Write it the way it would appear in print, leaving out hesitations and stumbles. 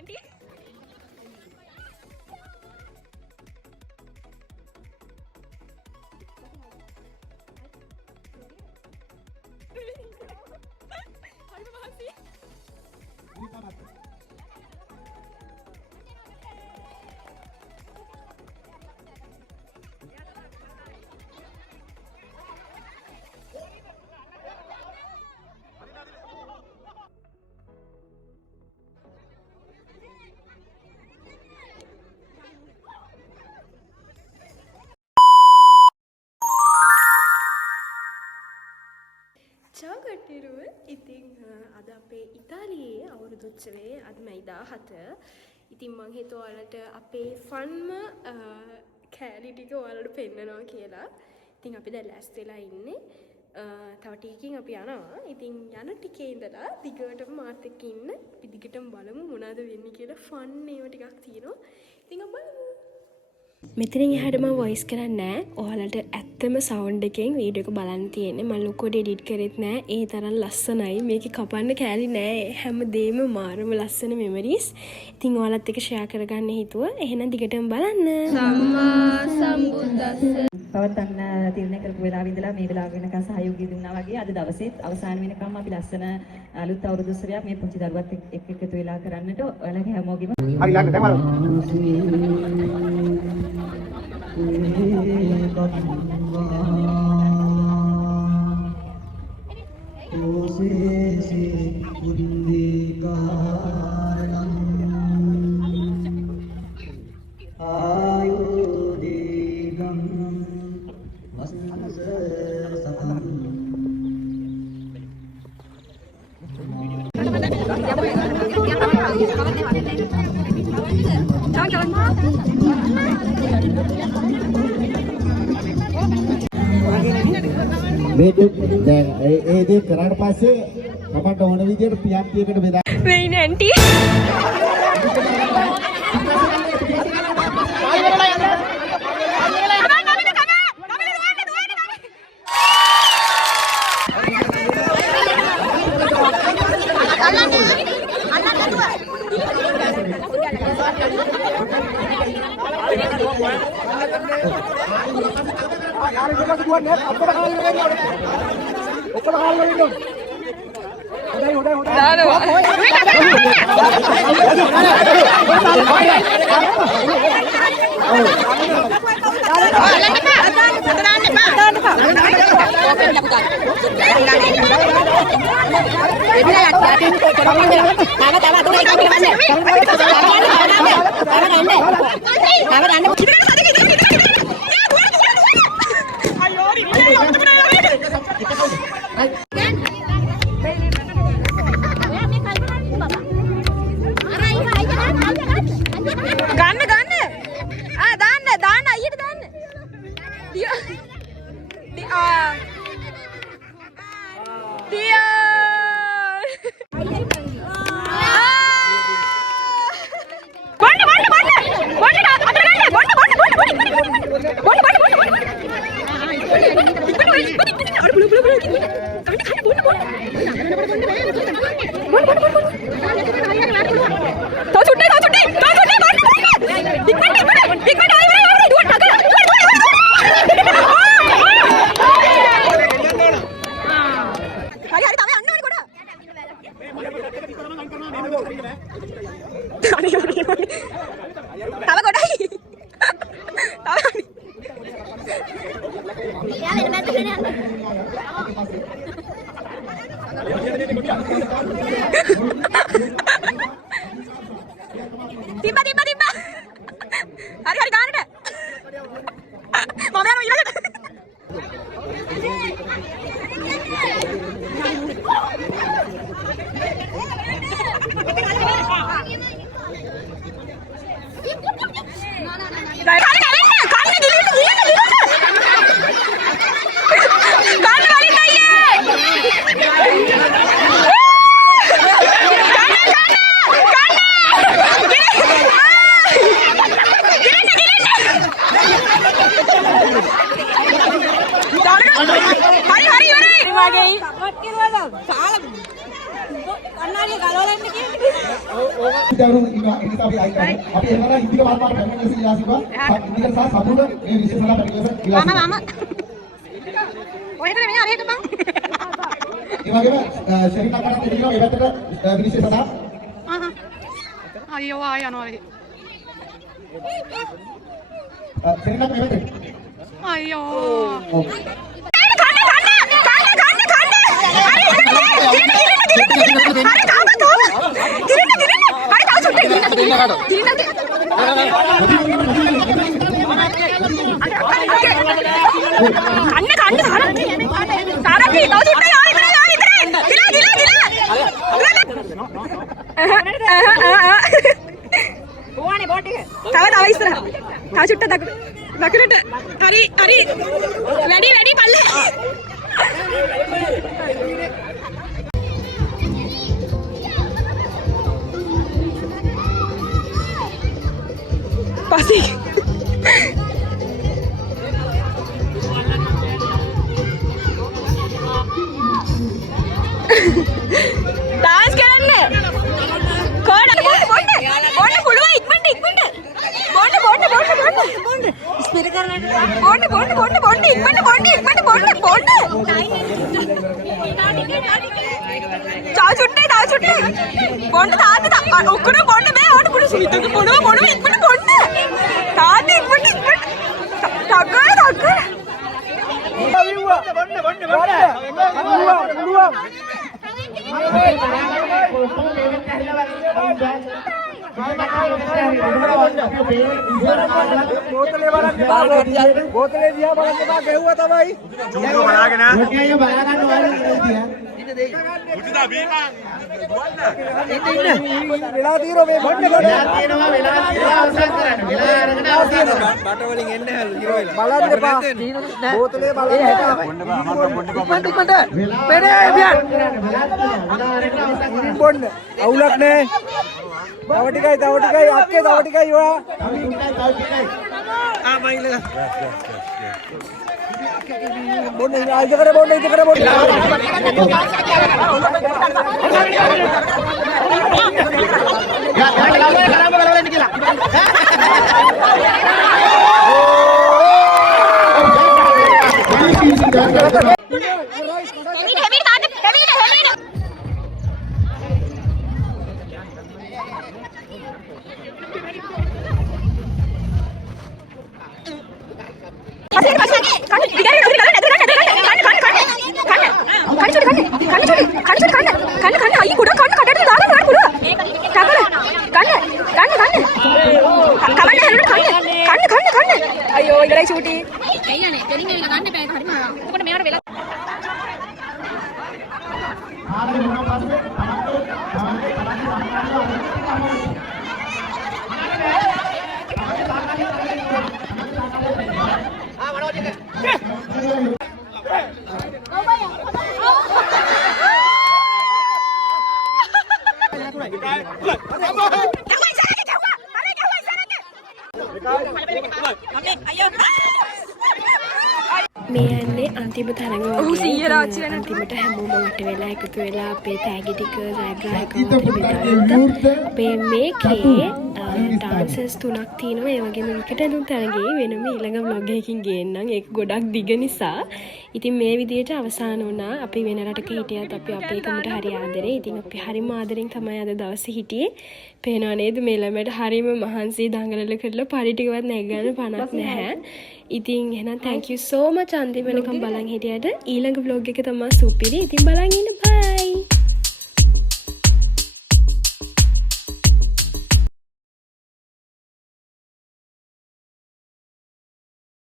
Aunty චාගට්ටිරුව ඉතින් අද අපේ ඉතාලියේ අවුරුදු උත්සවයේ අද මැයි 17. ඉතින් මං හිතුවා ඔයාලට අපේ ෆන්ම කෑලි ටික ඔයාලට පෙන්නනවා කියලා. ඉතින් අපි දැන් ලෑස්ති වෙලා ඉන්නේ. තව ටිකකින් අපි යනවා. ඉතින් යන ටිකේ ඉඳලා දිගටම මාත් එක්ක ඉන්න. අපි දිගටම බලමු මොනවද වෙන්නේ කියලා ෆන් ඒව ටිකක් තියෙනවා. ඉතින් අපි බලමු. මෙතනින් එහාට මම වොයිස් කරන්නේ නැහැ. ඔයාලට ඇත්තම සවුන්ඩ් එකෙන් වීඩියෝ එක බලන්න තියෙන්නේ. මම ලොකුවට එඩිට් කරෙත් නැහැ. ඒ තරම් ලස්සනයි. මේකේ කපන්න කෑලි නැහැ. හැමදේම මාරම ලස්සන මෙමරිස්. ඉතින් ඔයාලත් එක්ක ෂෙයා කරගන්න හිතුවා. එහෙනම් දිගටම බලන්න. සම්මා සම්බුද්දස්ස. පවත්වන්න තීරණය කරපු වෙලාවෙ ඉඳලා මේ වෙලාව වෙනකන් සහයෝගය දුන්නා වගේ අද දවසේත් අවසාන වෙනකම් අපි ලස්සන අලුත් අවුරුදු උත්සවයක් මේ පුංචි දරුවත් එක්ක එකතු වෙලා කරන්නට ඔයාලගේ හැමෝගෙම හරි යන්න දැන් මේක දැන් ඒ දේ කරාට පස්සේ අපට ඕන විදියට පියන්තියකට බෙදා වෙයිනේ ආන්ටි. Kalo දවරු ඉන්නවා ඒ නිසා අපි අයින් කරනවා. අපි එනවා ඉන්දික වාර්තාවට පැමිණ ලෙස ඉලා සිටුවා. ඉන්දික සහ සමුද මේ විශේෂ සභාවට පැමිණ ලෙස ඉලා සිටුවා. ඔයකට මෙයා අරහෙට බං. ඒ වගේම ශරීර කඩක් තියෙනවා මේ පැත්තට විශේෂ සභාව. අයියෝ ආය යනවා වෙයි. ශරීරක් මේ පැත්තට. අයියෝ. ඔව්. තව ඉස්සරහ. තව චුට්ට දකුණට. හරි හරි. වැඩි පල්ලේ. පස්සේ ඩාන්ස් කරන්න කොහොමද බොන්න පුළුවන් ඉක්මනට බොන්න ස්පීඩ් කරන්න බොන්න ඉක්මනට බොන්න චා චුට්ටේ බොන්න තාත්තා ඔක්කොම බොන්න බෑ ඕන පුළු සීතක බොනවා ඉක්මනට බොන්න තාත්තා ඉක්මනට ටක්කර බෝතලේ දිහා බලන්න බා ගැහුවා තමයි. චූටෝ බලාගෙන. ඔකේ බලා ගන්න ඕනේ දිහා. මුදිතා බීමා ඉන්න වෙලා తీරෝ මේ බොන්න ගොඩ වෙලා තියෙනවා අවසන් කරන්න. වෙලා අරගෙන අවසන් කරන්න. බට වලින් එන්න හැලු හිරෝ වෙලා. බලන්න එපා. බෝතලේ බලන්න එපා. බොන්න බා ඉක්මනට. මෙනේ බියන්. බොන්න. අවුලක් නෑ. තව ටිකයි අක්කේ තව ටිකයි ඔයා. ආ මයිල. බොන්න ඉඳ කර බොන්න. අයියෝ ඉවරයි ෂූටි. ඇයියනේ දෙලින් එන්න ගන්න බෑ හරිම. මොකද මෙයාට වෙලා ආරේ මොනවා පස්සේ මේ යන්නේ අන්තිම තරඟ වගේ. ඔහු 100 රාජ්‍ය වෙන අන්තිමට හැමෝම වට වෙලා එකතු වෙලා අපේ තෑගි ටික ජයග්‍රාහකවන්ට අපේ මේකේ ඩාන්සර්ස් 3ක් තියෙනවා. ඒ වගේම විකට ඇඳුම් තරඟේ වෙනම ඊළඟ vlog එකකින් ගේන්නම්. ඒක ගොඩක් දිග නිසා. ඉතින් මේ විදියට අවසන් වුණා. අපි වෙන රටක හිටියත් අපි අපේ එකමට හරි ආදරේ. ඉතින් අපි හරිම ආදරෙන් තමයි අද දවසේ හිටියේ. පේනවා නේද මේ ළමයට හරිම මහන්සි දඟලලා කරලා පරි ටිකවත් නැගගන්න පණක් නැහැ. ඉතින් එහෙනම් thank you so much අන්තිම වෙනකම් බලන් හිටියට. ඊළඟ vlog එක තමයි සුපිරි. ඉතින් බලන් ඉන්න bye.